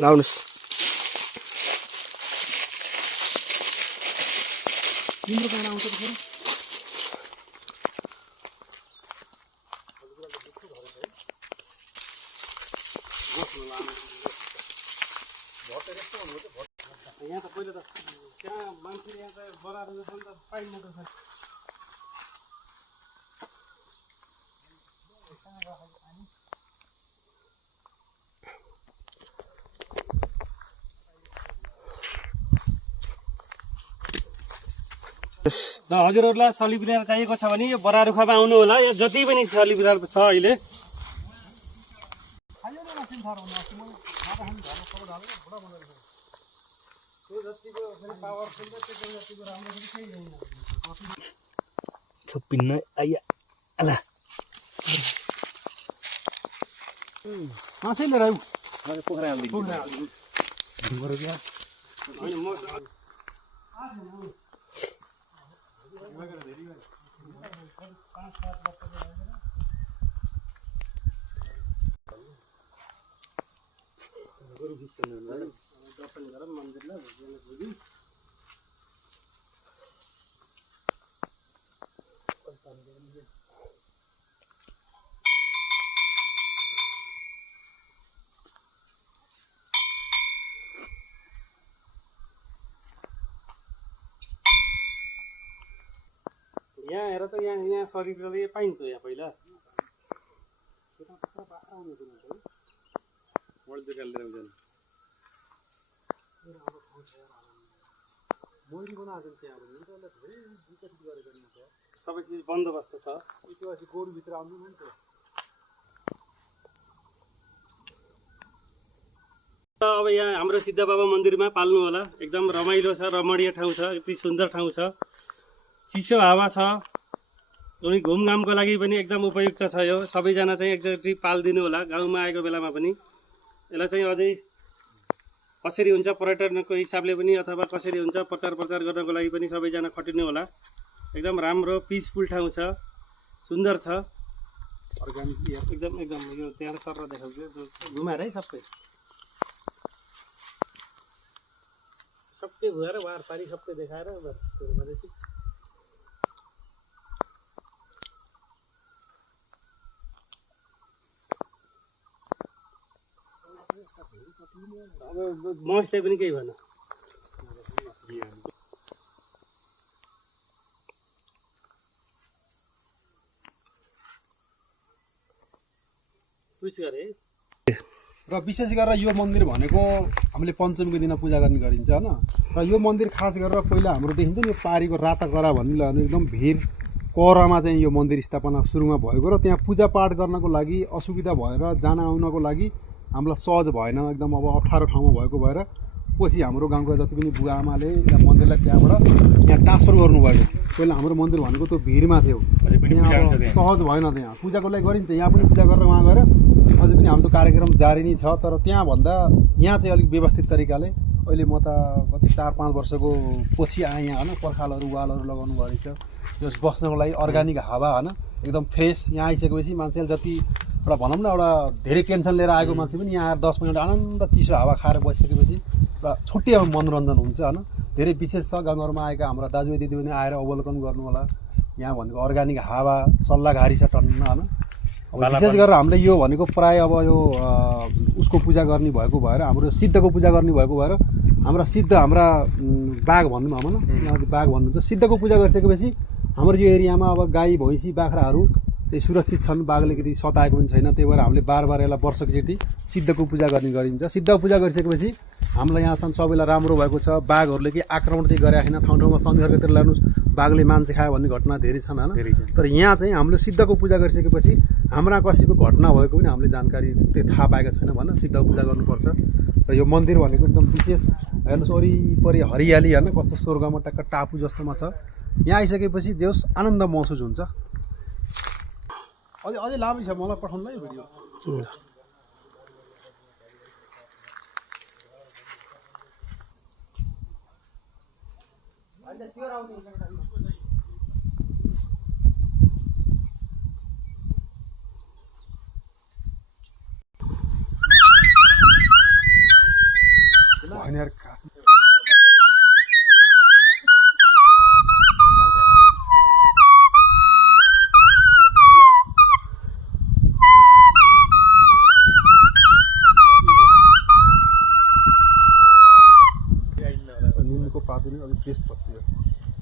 लाउनुस् तिम्रो कहाँ आउँछ त फेरि यहाँ त पहिले त त्यहाँ मान्छे यहाँ त बराबर त पाइन्न त ल हजुरहरूलाई सलिबिरार चाहिएको छ भने यो बरारुखामा आउनु होला। यो जति पनि सलिबिरार छ अहिले छुप्पिन्न आइया अला माछै लिएर आऊ पोखरा हाल्दिनु यहाँ हेर त यहाँ सलिबिरार पाइन्छ यहाँ पहिला सबै चिज बन्दोबस्त छ। गोरुभित्र आउनु नि त अब यहाँ हाम्रो सिद्ध बाबा मन्दिरमा पाल्नु होला। एकदम रमाइलो छ, रमणीय ठाउँ छ, यति सुन्दर ठाउँ छ, चिसो हावा छ, अनि घुमघामको लागि पनि एकदम उपयुक्त छ। यो सबैजना चाहिँ एकचोटि पालिदिनु होला गाउँमा आएको बेलामा पनि। यसलाई चाहिँ अझै कसरी हुन्छ पर्यटनको हिसाबले पनि अथवा कसरी हुन्छ प्रचार गर्नको लागि पनि सबैजना खटिनु होला। एकदम राम्रो पिसफुल ठाउँ छ, सुन्दर छ, अर्ग्यानिक एकदम यो त्यहाँ सर देखाउँछु घुमाएर है सबै भुएर वारपारी सबै देखाएर भनेपछि अब मस्टै पनि केही भएन। र विशेष गरेर यो मन्दिर भनेको हामीले पञ्चमीको दिन पूजा गर्ने गरिन्छ होइन। र यो मन्दिर खास गरेर पहिला हाम्रो देखिन्छ नि यो पारीको रातागरा भन्ने एकदम भिर कोरामा चाहिँ यो मन्दिर स्थापना सुरुमा भएको र त्यहाँ पूजापाठ गर्नको लागि असुविधा भएर जान आउनको लागि हामीलाई सहज भएन, एकदम अब अप्ठ्यारो ठाउँमा भएको भएर पछि हाम्रो गाउँका जति पनि बुवा आमाले यहाँ मन्दिरलाई त्यहाँबाट यहाँ ट्रान्सफर गर्नुभयो। पहिला हाम्रो मन्दिर भनेको त्यो भिरमा थियो, यहाँ सहज भएन, त्यहाँ पूजाको लागि गरिन्छ, यहाँ पनि पूजा गरेर उहाँ गएर अझै पनि हाम्रो कार्यक्रम जारी नै छ। तर त्यहाँभन्दा यहाँ चाहिँ अलिक व्यवस्थित तरिकाले अहिले म त कति 4-5 वर्षको पछि आएँ यहाँ होइन। पर्खालहरू वालहरू लगाउनु भएको छ, जस बस्नको लागि अर्ग्यानिक हावा होइन, एकदम फ्रेस। यहाँ आइसकेपछि मान्छेले जति एउटा भनौँ न एउटा धेरै टेन्सन लिएर आएको मान्छे पनि यहाँ 10 मिनट आनन्द चिसो हावा खाएर बसिसकेपछि एउटा छुट्टै अब मनोरञ्जन हुन्छ होइन। धेरै विशेष छ, गाउँघरमा आएका हाम्रा दाजुभाइ दिदीबहिनी आएर अवलोकन गर्नु होला। यहाँ भनेको अर्ग्यानिक हावा सल्लाहघारी छ टन्न होइन। विशेष गरेर हामीले यो भनेको प्राय अब यो उसको पूजा गर्ने भएको भएर हाम्रो सिद्धको पूजा गर्ने भएको भएर हाम्रा सिद्ध हाम्रा बाघ भनौँ भनौँ न बाघ भन्नुहुन्छ। सिद्धको पूजा गरिसकेपछि हाम्रो यो एरियामा अब गाई भैँसी बाख्राहरू चाहिँ सुरक्षित छन्, बाघले कति सताएको पनि छैन। त्यही भएर हामीले बार यसलाई वर्षको एकचोटि सिद्धको पूजा गर्ने गरिन्छ। सिद्धको पूजा गरिसकेपछि हामीलाई यहाँसम्म सबैलाई राम्रो भएको छ। बाघहरूले केही आक्रमण चाहिँ गरेको छैन, ठाउँ ठाउँमा सन्धिहरूतिर लानुहोस् बाघले मान्छे खायो भन्ने घटना धेरै छन् होइन। तर यहाँ चाहिँ हामीले सिद्धको पूजा गरिसकेपछि हाम्रा कसैको घटना भएको पनि हामीले जानकारी त्यो थाहा पाएका छैन भनेर सिद्धको पूजा गर्नुपर्छ। र यो मन्दिर भनेको एकदम विशेष हेर्नुहोस्, वरिपरि हरियाली होइन, कस्तो स्वर्गमा टक्क टापु जस्तोमा छ। यहाँ आइसकेपछि जे होस् आनन्द महसुस हुन्छ। अझै लामै छ, मलाई पठाउनुलाई भिडियो।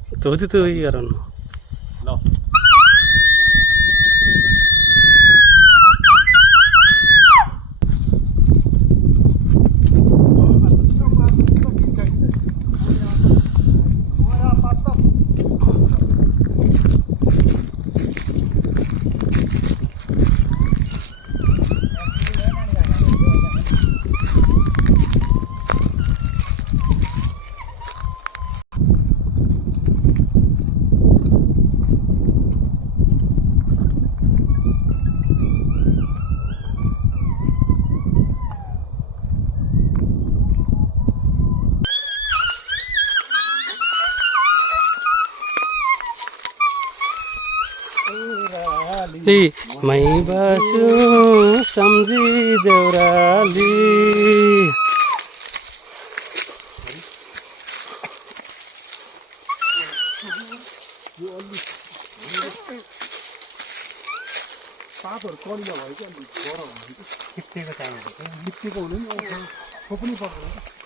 हो त्यो त उयो गराउनु ल मै बसु सम्झी देउराली पातहरू कलिलो भयो कि अलिक गरम हुन्छ किप्टेको चामल लिप्टीको हुनु नि पनि पर्दैन